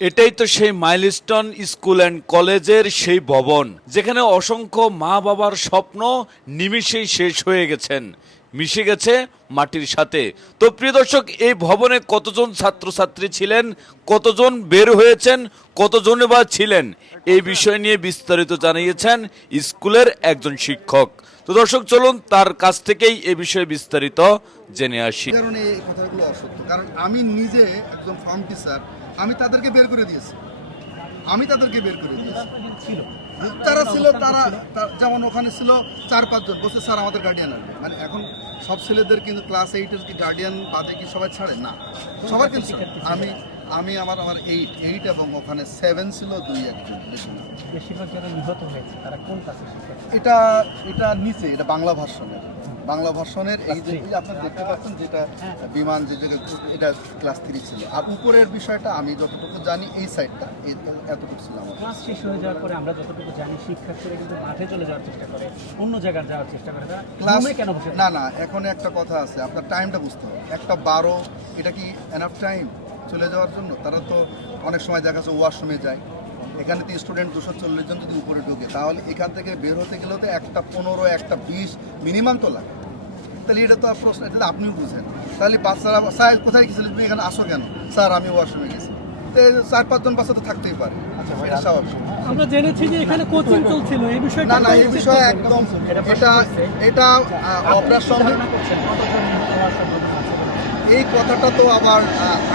এটাই তো সেই মাইলস্টোন স্কুল অ্যান্ড কলেজের সেই ভবন, যেখানে অসংখ্য মা বাবার স্বপ্ন নিমিষেই শেষ হয়ে গেছেন, মিশে গেছে মাটির সাথে। তো প্রিয় দর্শক, এই ভবনে কতজন ছাত্রছাত্রী ছিলেন, কতজন বের হয়েছেন, কতজনে বা ছিলেন, এই বিষয় নিয়ে বিস্তারিত জানিয়েছেন স্কুলের একজন শিক্ষক। তো দর্শক, চলুন তার কাছ থেকেই এ বিষয়ে বিস্তারিত জেনে আসি। কারণে এই কথাগুলো কারণ আমি নিজে একজন ফার্ম টিচার আমি তাদেরকে বের করে দিয়েছি। আমি তাদেরকে বের করে দিয়েছি। তারা ছিল তারা যেমন ওখানে ছিল চার পাঁচজন বসে স্যার আমাদের গার্ডিয়ান আসবে। মানে এখন সব ছেলেদের কিন্তু ক্লাস এইটের কি গার্ডিয়ান বাদে কি সবাই ছাড়ে? না। সবার কিন্তু আমি আমি আমার আমার এইট এইট এবং ওখানে সেভেন ছিল দুই একজন। বেশিরভাগ। যারা নিহত হয়েছে তারা কোন শিক্ষক এটা এটা নিচে এটা বাংলা ভার্সনের। বাংলা ভার্সনের এই যে যে আপনারা দেখতে পাচ্ছেন যেটা বিমান যে জায়গায় এটা ক্লাস থ্রি ছিল। আর উপরের বিষয়টা আমি যতটুকু জানি এই সাইডটা এতটুকু ছিল আমার। ক্লাস শেষ হয়ে যাওয়ার পরে আমরা যতটুকু জানি শিক্ষার্থীরা কিন্তু মাঠে চলে যাওয়ার চেষ্টা করে অন্য জায়গায় যাওয়ার চেষ্টা করে। ক্লাস কেন বসে না না এখন একটা কথা আছে আপনার টাইমটা বুঝতে হবে। একটা বারো এটা কি এনাফ টাইম চলে যাওয়ার জন্য তারা তো অনেক সময় দেখা যাচ্ছে ওয়াশরুমে যায়। এখানে তো স্টুডেন্ট দুশো চল্লিশ জন যদি উপরে ঢোকে তাহলে এখান থেকে বের হতে গেলেও তো একটা পনেরো একটা বিশ মিনিমাম তো লাগে। তাহলে এটা তো আর প্রশ্ন এটা আপনিও বুঝেন। তাহলে বাচ্চারা স্যার কোথায় গেছিলেন তুমি এখানে আসো কেন? স্যার আমি ওয়াশরুমে গেছি। তো চার পাঁচজন বাচ্চা তো থাকতেই পারে। এটা স্বাভাবিক। আমরা জেনেছি যে এখানে কোচিং চলছিল এই বিষয়টা না না এই বিষয়ে একদম এটা এটা অপরার এই কথাটা তো আবার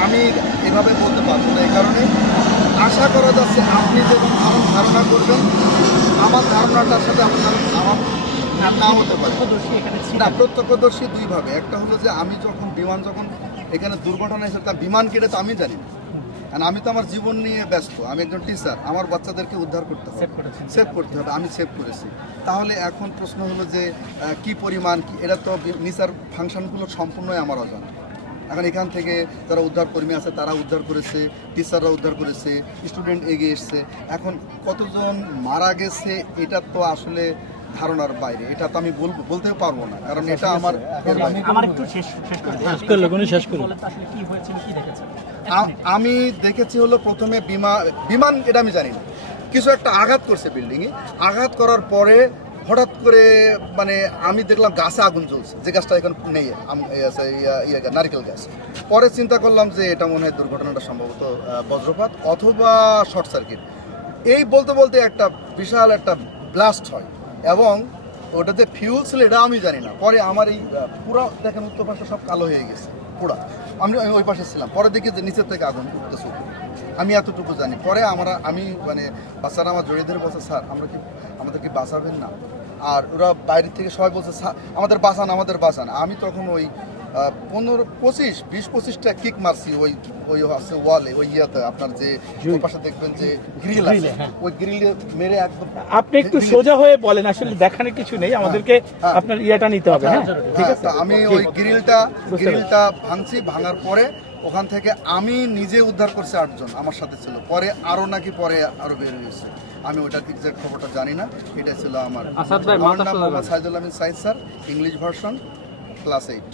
আমি এভাবে বলতে পারব না এই কারণে। আশা করা যাচ্ছে আপনি যেমন আমার ধারণা করবেন আমার ধারণাটার সাথে আপনার আমার না হতে পারে। প্রত্যক্ষদর্শী না প্রত্যক্ষদর্শী দুইভাবে একটা হলো যে আমি যখন বিমান যখন এখানে দুর্ঘটনা হয়েছে তা বিমান কেটে তো আমি জানি না। কারণ আমি তো আমার জীবন নিয়ে ব্যস্ত। আমি একজন টিচার আমার বাচ্চাদেরকে উদ্ধার করতে হবে। সেভ করতে হবে আমি সেভ করেছি। তাহলে এখন প্রশ্ন হলো যে কি পরিমাণ কি এটা তো নিচার ফাংশনগুলো সম্পূর্ণই আমার অজানা। এখন এখান থেকে যারা উদ্ধার কর্মী আছে তারা উদ্ধার করেছে টিচাররা উদ্ধার করেছে স্টুডেন্ট এগিয়ে এসছে এখন কতজন মারা গেছে এটা তো আসলে ধারণার বাইরে এটা তো আমি বলব বলতেও পারব না কারণ এটা আমার আমার একটু শেষ শেষ করে দিন। আপনি করলে, উনি শেষ করুন। আসলে কি হয়েছিল কি দেখেছেন এক আ- মিনিট। আমি দেখেছি হলো প্রথমে বিমান বিমান এটা আমি জানি না কিছু একটা আঘাত করছে বিল্ডিংয়ে আঘাত করার পরে হঠাৎ করে মানে আমি দেখলাম গাছে আগুন জ্বলছে। যে গাছটা এখন নেই ইয়া- নারকেল গাছ। পরে চিন্তা করলাম যে এটা মনে হয় দুর্ঘটনাটা সম্ভবত বজ্রপাত অথবা শর্ট সার্কিট। এই বলতে বলতে একটা বিশাল একটা ব্লাস্ট হয় এবং ওটাতে ফিউল ছিল এটা আমি জানি না। পরে আমার এই পুরা দেখেন উত্তর পাশে সব কালো হয়ে গেছে, পুরা। আমি আমি ওই পাশে ছিলাম। পরে দেখি যে নিচের থেকে আগুন উঠতেছে। আমি এতটুকু জানি। পরে আমরা, আমি মানে বাচ্চারা আমার জড়িয়ে ধরে বলছে, স্যার, আমরা কি, আমাদের কি বাঁচাবেন না? আর ওরা বাইরে থেকে সবাই বলছে "স্যার, আমাদের বাঁচান আমাদের বাঁচান আমি তখন ওই পনেরো পঁচিশ বিশ পঁচিশটা কিক মারছি ওই ওই আছে ওয়ালে ওই ইয়াতে আপনার যে ওই পাশে দেখবেন যে গ্রিল আছে হ্যাঁ। ওই গ্রিলে মেরে একদম আপনি একটু সোজা হয়ে বলেন আসলে দেখানোর কিছু নেই আমাদেরকে হ্যাঁ। আপনার ইয়েটা নিতে হবে হ্যাঁ? ঠিক হ্যাঁ, আছে। আমি ওই গ্রিলটা গ্রিলটা ভাঙছি ভাঙার পরে ওখান থেকে আমি নিজে উদ্ধার করছি আটজন আমার সাথে ছিল। পরে আরও নাকি পরে আরও বের হয়েছে। আমি ওটার এক্সাক্ট খবরটা জানি না এটা ছিল আমার আসাদ ভাই, আমার নাম Mohammad Saidul Amin Sayeed sir English version class eight